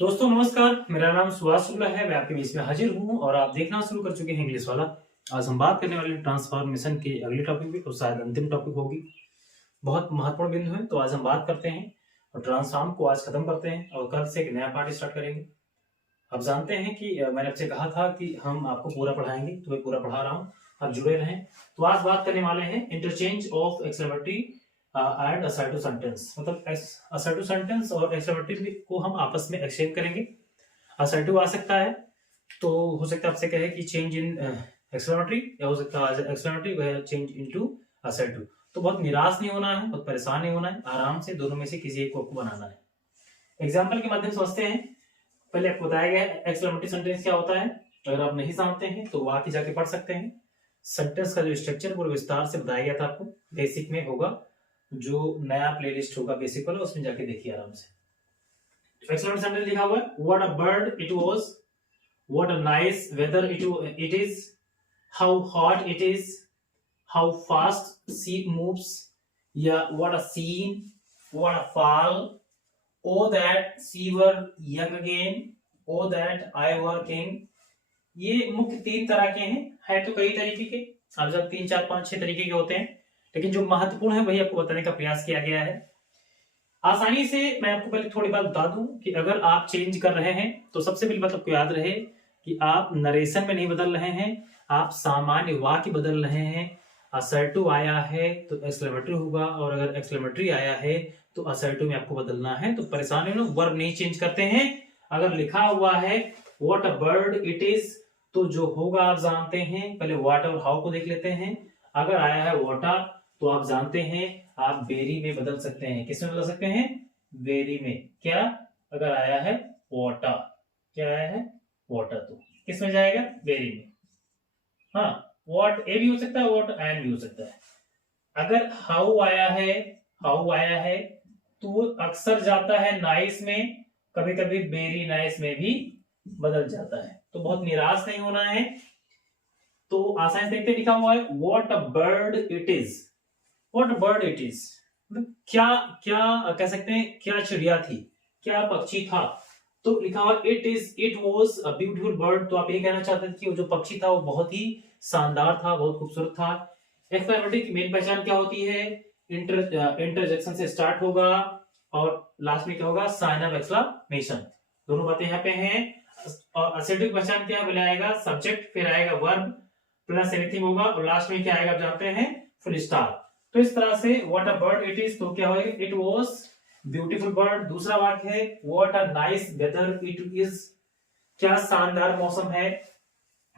दोस्तों नमस्कार, मेरा नाम सुभाष शुक्ला है। मैं आपके बीच में हाजिर हूँ और आप देखना शुरू कर चुके हैं इंग्लिश वाला। आज हम बात करने वाले हैं ट्रांसफॉर्मेशन की अगली टॉपिक पे, तो शायद अंतिम टॉपिक होगी। बहुत महत्वपूर्ण बिंदु है, तो आज हम बात करते हैं और ट्रांसफॉर्म को आज खत्म करते हैं और कल से एक नया पार्ट स्टार्ट करेंगे। आप जानते हैं कि मैंने आपसे कहा था कि हम आपको पूरा पढ़ाएंगे, तो मैं पूरा पढ़ा रहा हूँ, आप जुड़े रहें। तो आज बात करने वाले हैं interchange of exclamatory and assertive sentence. मतलब असर्टिव सेंटेंस और एक्सक्लेमेटरी को हम आपस में एक्सचेंज करेंगे। असर्टिव आ सकता है, तो हो सकता है आपसे कहे कि चेंज इन एक्सक्लेमेटरी, या हो सकता है एक्सक्लेमेटरी वह चेंज इनटू असर्टिव। तो बहुत निराश नहीं होना है, बहुत परेशान नहीं होना है, आराम से दोनों में से किसी एक को बनाना है। एग्जाम्पल के माध्यम से समझते हैं। पहले आपको बताया गया एक्सक्लेमेटरी सेंटेंस क्या होता है। अगर आप नहीं जानते हैं तो वहां जाके पढ़ सकते हैं। सेंटेंस का जो स्ट्रक्चर पूरे विस्तार से बताया गया था आपको, बेसिक में होगा, जो नया प्लेलिस्ट होगा बेसिक वाला, उसमें जाके देखिए आराम से। एक्सक्लेमेटरी सेंटेंस लिखा हुआ है, what a bird it was, what a nice weather it is, how hot it is, how fast sea moves, या what a scene, what a fall, oh that she were young again, oh that I were king। ये मुख्य तीन तरह के हैं, है तो कई तरीके के, अब जब 3 4 5 6 तरीके के होते हैं, लेकिन जो महत्वपूर्ण है वही आपको बताने का प्रयास किया गया है। आसानी से मैं आपको पहले थोड़ी बात बता दूं कि अगर आप चेंज कर रहे हैं तो सबसे पहली बात आपको याद रहे कि आप नरेशन में नहीं बदल रहे हैं, आप सामान्य वाक्य बदल रहे हैं। असर्टिव आया है तो एक्सक्लेमेटरी होगा, और अगर एक्सक्लेमेटरी आया है तो असर्टिव में आपको बदलना है। तो परेशानी में वर्ब नहीं चेंज करते हैं। अगर लिखा हुआ है what a bird it is, तो जो होगा आप जानते हैं। पहले व्हाट और हाउ को देख लेते हैं। अगर आया है वाटर, तो आप जानते हैं आप वेरी में बदल सकते हैं। किस में बदल सकते हैं? वेरी में। क्या? अगर आया है वाटर, क्या आया है? वाटर, तो किस में जाएगा? वेरी में। हाँ, व्हाट ए भी हो सकता है, व्हाट एन भी हो सकता है। अगर हाउ आया है, हाउ आया है तो वो अक्सर जाता है नाइस में, कभी कभी वेरी नाइस में भी बदल जाता है। तो बहुत निराश नहीं होना है। तो आसानी से देखते, लिखा हुआ है what a bird it is, what a bird it is, मतलब क्या क्या कह सकते हैं, क्या चिड़िया थी, क्या पक्षी था। तो लिखा हुआ it is, it was a beautiful bird. तो आप ये कहना चाहते थे कि वो जो पक्षी था वो बहुत ही शानदार था, बहुत खूबसूरत था। एक्सक्लेमेटरी की मेन पहचान क्या होती है? इंटरजेक्शन से स्टार्ट होगा और लास्ट में क्या होगा? Sign of exclamation. दोनों बातें यहाँ पे हैं। और असर्टिव पहचान क्या बनाएगा? सब्जेक्ट, फिर आएगा वर्ब प्लस एनीथिंग होगा, और लास्ट में क्या आएगा आप जानते हैं? Full stop. तो इस तरह से what a bird it is, तो क्या होगा? It was beautiful bird. दूसरा वाक्य है what a nice weather it is, क्या शानदार मौसम है।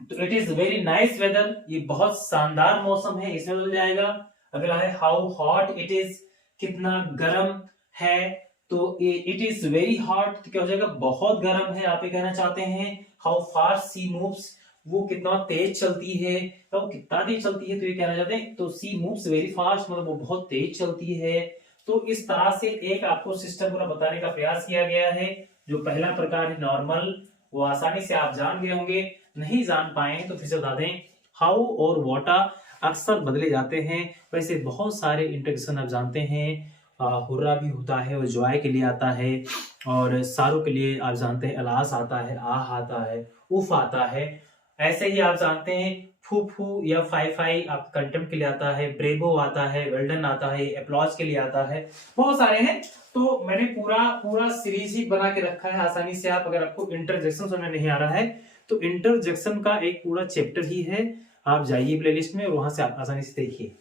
तो it is very nice weather, ये बहुत शानदार मौसम है, इसमें बदल जाएगा। अगला है हाउ हॉट इट इज, कितना गर्म है। तो इट इज वेरी हॉट, तो क्या हो जाएगा? बहुत गर्म है, आप ये कहना चाहते हैं। हाउ फास्ट सी मूव्स, वो कितना तेज चलती है, तो वो कितना तेज चलती है, तो ये कहना चाहते हैं। तो सी मूव्स वेरी फास्ट, मतलब वो बहुत तेज चलती है। तो इस तरह से एक आपको सिस्टम पूरा बताने का प्रयास किया गया है। जो पहला प्रकार है नॉर्मल, वो आसानी से आप जान गए होंगे। नहीं जान पाए तो फिर से बता दें, हाउ और व्हाटा अक्सर बदले जाते हैं। वैसे बहुत सारे इंटरेक्शन आप जानते हैं। हुर्रा भी होता है, वो जॉय के लिए आता है, और सारों के लिए आप जानते हैं अलास आता है, आह आता है, उफ आता है। ऐसे ही आप जानते हैं फू फू या फाई फाई आप कंटेम्प्ट के लिए आता है, ब्रेवो आता है, वेल्डन आता है, एप्लॉज के लिए आता है, बहुत सारे हैं। तो मैंने पूरा पूरा सीरीज ही बना के रखा है आसानी से। आप अगर आपको इंटरजेक्शन समझ नहीं आ रहा है तो इंटरजेक्शन का एक पूरा चैप्टर ही है, आप जाइए प्लेलिस्ट में और वहां से आप आसानी से देखिए।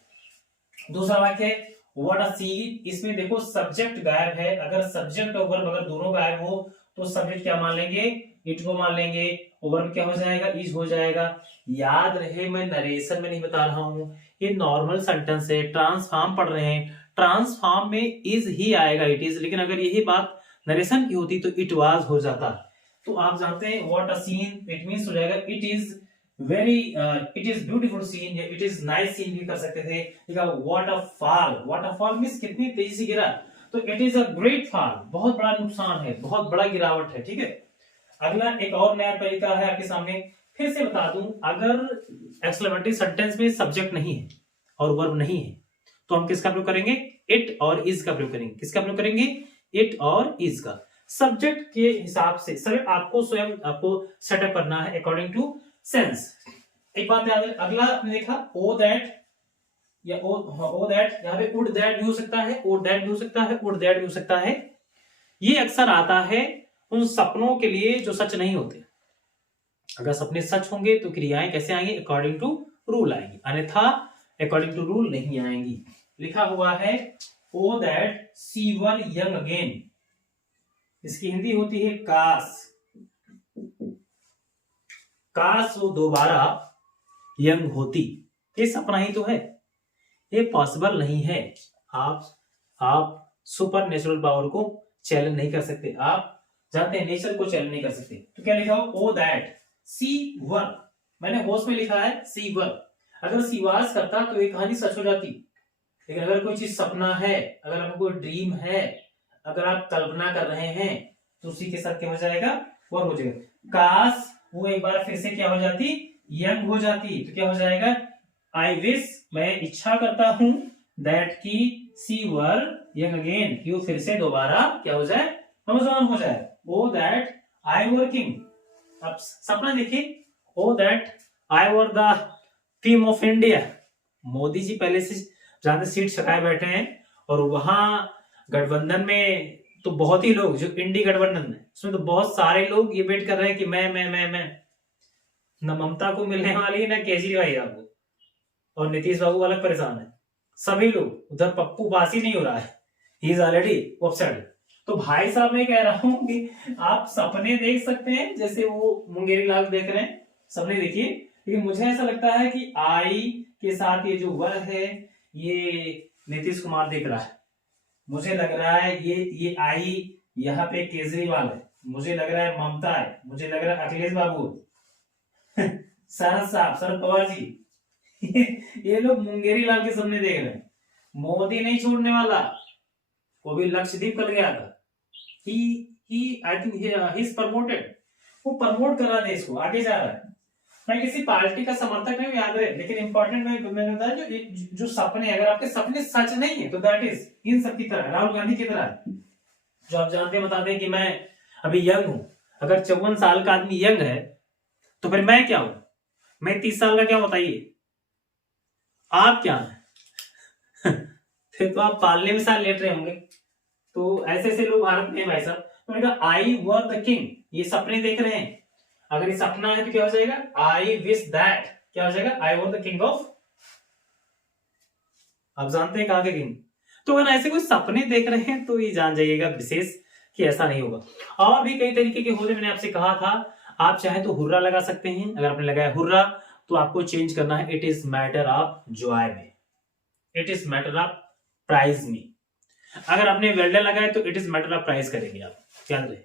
दूसरा वाक्य है व्हाट अ सीन, इसमें देखो सब्जेक्ट गायब है। अगर सब्जेक्ट और वर्ब अगर दोनों गायब हो तो सब्जेक्ट क्या मान लेंगे? इट को मान लेंगे, वर्ब क्या हो जाएगा? इज हो जाएगा। याद रहे मैं नरेशन में नहीं बता रहा हूं, ये नॉर्मल सेंटेंस है, ट्रांसफॉर्म पढ़ रहे हैं। ट्रांसफॉर्म में इज ही आएगा, इट इज, लेकिन अगर यही बात नरेशन की होती तो इट वाज हो जाता। तो आप जानते हैं what a scene, it means हो जाएगा it is very, it is beautiful scene, या इट इज नाइस सीन भी कर सकते थे। What a fall, what a fall means कितनी तेजी से गिरा। तो it is a great fall, बहुत बड़ा नुकसान है, बहुत बड़ा गिरावट है। ठीक है, अगला एक और नया तरीका है आपके सामने। फिर से बता दूं, अगर एक्सक्लेमेटरी सेंटेंस में सब्जेक्ट नहीं है और वर्ब नहीं है तो हम किसका प्रयोग करेंगे? इट और इज का प्रयोग करेंगे। किसका प्रयोग करेंगे? इट और इज का। सब्जेक्ट के हिसाब से सर आपको स्वयं आपको सेटअप करना है अकॉर्डिंग टू सेंस। एक बात याद है, अगला आपने देखा ओ दैट या ओ दैट, यहाँ पे वुड दैट भी हो सकता है, वुड दैट भी हो सकता है, वुड दैट भी हो सकता है। ये अक्सर आता है उन सपनों के लिए जो सच नहीं होते। अगर सपने सच होंगे तो क्रियाएं कैसे आएंगी, अकॉर्डिंग टू रूल आएंगी, अन्यथा अकॉर्डिंग टू रूल नहीं आएंगी। लिखा हुआ है oh that she were young again, इसकी हिंदी होती है काश, काश वो दोबारा यंग होती। ये सपना ही तो है, ये पॉसिबल नहीं है। आप सुपर नेचुरल पावर को चैलेंज नहीं कर सकते, आप जानते हैं नेचर को चैलेंज नहीं कर सकते। तो क्या लिखा हो, ओ दैट सी वर, मैंने होश में लिखा है सी वर। अगर सी वाज करता तो ये कहानी सच हो जाती, लेकिन अगर कोई चीज सपना है, अगर आपको कोई ड्रीम है, अगर आप कल्पना कर रहे हैं तो उसी के साथ क्या हो जाएगा, वर हो जाएगा। काश वो एक बार फिर से क्या हो जाती, यंग हो जाती, तो क्या हो जाएगा, आई विश, मैं इच्छा करता हूं, दैट की सी वर यंग अगेन, कि वो फिर से दोबारा क्या हो जाए, नौजवान हो जाए। ओ दैट आई वर्किंग, अब सपना देखिए, oh that I were the PM of India. Modi ji पहले से ज्यादा सीट छकाए बैठे हैं, और वहां गठबंधन में तो बहुत ही लोग, जो इंडी गठबंधन है उसमें तो बहुत सारे लोग ये वेट कर रहे हैं कि मैं न ममता को मिलने वाली है, न केजरीवाल यादव, और नीतीश बाबू अलग परेशान है। सभी लोग, उधर पप्पू बासी नहीं हो रहा है, ही इज ऑलरेडी अपसेट। तो भाई साहब मैं कह रहा हूं कि आप सपने देख सकते हैं, जैसे वो मुंगेरी लाल देख रहे हैं, सपने देखिए, लेकिन मुझे ऐसा लगता है कि आई के साथ ये जो वर है ये नीतीश कुमार देख रहा है। मुझे लग रहा है ये आई यहाँ पे केजरीवाल है, मुझे लग रहा है ममता है, मुझे लग रहा है अखिलेश बाबू शरद पवार जी ये लोग मुंगेरी लाल के सामने देख रहे हैं। मोदी नहीं छोड़ने वाला, वो भी लक्षद्वीप कर गया था, I think he is promoted, वो प्रमोट कर रहा है देश को, आगे जा रहा है। मैं किसी पार्टी का समर्थक नहीं, याद रहे, लेकिन इंपॉर्टेंट मैंने बताया जो सपने, अगर आपके सपने सच नहीं है तो दैट इज इन सब की तरह, राहुल गांधी की तरह, जो आप जानते हैं, बताते हैं कि मैं अभी यंग हूं। अगर 54 साल का आदमी यंग है तो फिर मैं क्या हूं, मैं 30 साल का क्या, बताइए आप क्या हैं फिर तो आप पालने में साल लेट रहे होंगे। तो ऐसे ऐसे लोग भारत में भाई साहब। तो आई वर द किंग, ये सपने देख रहे हैं, अगर ये सपना है तो क्या हो जाएगा, आई विश दैट, क्या हो जाएगा, आई वर द किंग ऑफ, आप जानते हैं कहां के किंग। तो अगर ऐसे कोई सपने देख रहे हैं तो ये जान जाइएगा विशेष कि ऐसा नहीं होगा। और भी कई तरीके के होते, मैंने आपसे कहा था, आप चाहे तो हुर्रा लगा सकते हैं। अगर आपने लगाया हुर्रा तो आपको चेंज करना है it is matter of joy में, it is matter of praise में। अगर आपने वेल्डन लगाया तो it is matter of praise करेंगे आप, ध्यान रहे,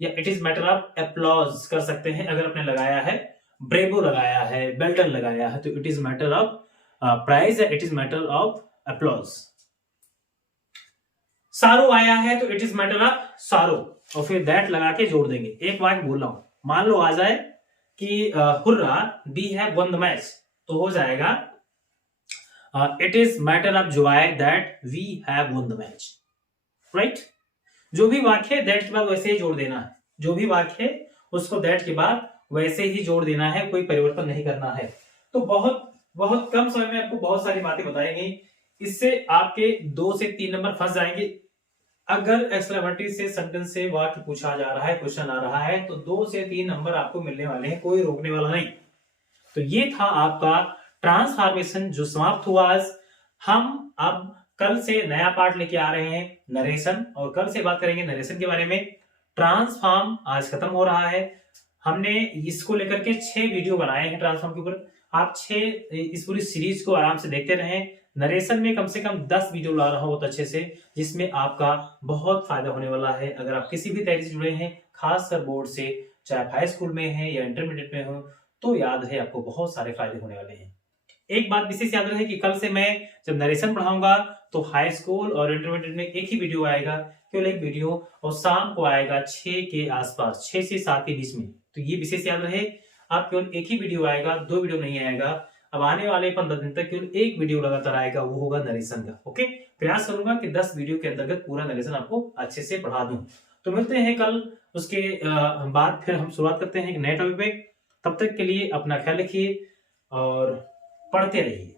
या it is matter of applause कर सकते हैं। अगर आपने लगाया है ब्रेवो, लगाया है बेल्टन, लगाया है तो it is matter of prize, it is matter of applause. Sorrow आया है तो इट इज मैटर ऑफ सारो, और फिर दैट लगा के जोड़ देंगे। एक बात बोल रहा हूं, मान लो आ जाए कि hurrah we have won the match, तो हो जाएगा it is matter of joy that we have won the match, right. जो भी वाक्य है दैट के बाद वैसे ही जोड़ देना है, जो भी वाक्य है उसको दैट के बाद वैसे ही जोड़ देना है, कोई परिवर्तन नहीं करना है। तो बहुत बहुत कम समय में आपको बहुत सारी बातें बताएंगी, इससे आपके 2 से 3 नंबर फंस जाएंगे। अगर एक्सट्रावर्टी से सेंटेंस से वाक्य पूछा जा रहा है, क्वेश्चन आ रहा है, तो 2 से 3 नंबर आपको मिलने वाले हैं, कोई रोकने वाला नहीं। तो ये था आपका ट्रांसफॉर्मेशन जो समाप्त हुआ आज। हम अब कल से नया पार्ट लेके आ रहे हैं, नरेशन, और कल से बात करेंगे नरेशन के बारे में। ट्रांसफॉर्म आज खत्म हो रहा है, हमने इसको लेकर के 6 वीडियो बनाए हैं ट्रांसफॉर्म के ऊपर। आप 6 इस पूरी सीरीज को आराम से देखते रहें। नरेशन में कम से कम 10 वीडियो ला रहा हूं बहुत अच्छे से, जिसमें आपका बहुत फायदा होने वाला है। अगर आप किसी भी तरीके से जुड़े हैं, खासकर बोर्ड से, चाहे आप हाई स्कूल में हैं या इंटरमीडिएट में हो, तो याद है आपको बहुत सारे फायदे होने वाले हैं। एक बात विशेष याद रहे कि कल से मैं जब नरेशन पढ़ाऊंगा तो हाई स्कूल और इंटरमीडिएट में एक ही वीडियो आएगा, केवल एक वीडियो, और शाम को आएगा 6 के आसपास, 6 से 7 के बीच में। तो ये विशेष याद रहे, आप केवल एक ही वीडियो आएगा, 2 वीडियो नहीं आएगा। अब आने वाले 15 दिन तक केवल एक वीडियो लगातार आएगा, वो होगा नरेशन का। ओके, प्रयास करूंगा कि 10 वीडियो के अंतर्गत पूरा नरेशन आपको अच्छे से पढ़ा दूं। तो मिलते हैं कल, उसके बाद फिर हम शुरुआत करते हैं एक नए टॉपिक पे। तब तक के लिए अपना ख्याल रखिए और पढ़ते रहिए,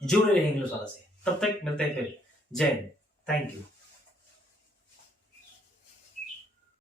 जुड़े रहिए इंग्लिश वाला से। तब तक मिलते हैं फिर। जय हिंद, थैंक यू।